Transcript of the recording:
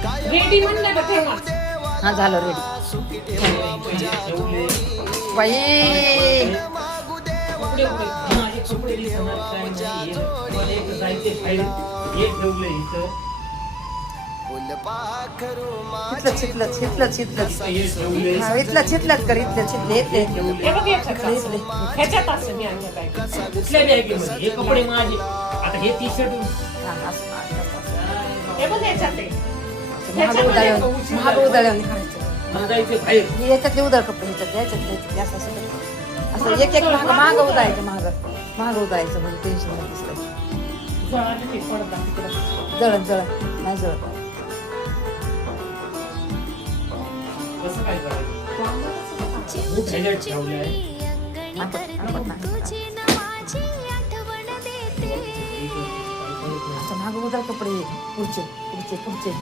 ready म्हणलं का तेव्हा हा झालं रेडी बाई कपडे माझे कपडे दिसणार काय नाही मला एक जायचे बाहेर हे ठेवलं इथं इथलं हे ठेवले हा इथलं चितलंच कर इथलं चितले हे बघ ह्याच्यात असं मी आणलं काय कुठल्या बॅगेमध्ये हे कपडे माझे आता हे टी शर्ट हे बघ ह्याच्यात आहे महाग उदळण करायचं मला जायचं बाहेर याच्यातले उदळ कपडे ह्याच्यातले असं एक एक महाग उदायचं महाग उदायचं म्हणजे टेन्शन नाही दिसतं जळालं ते पडदा तिकडं जळण नाही जळत कसं काय करायचं ह्याच्यात ठेवलं आहे महाग उदळ कपडे पुढचे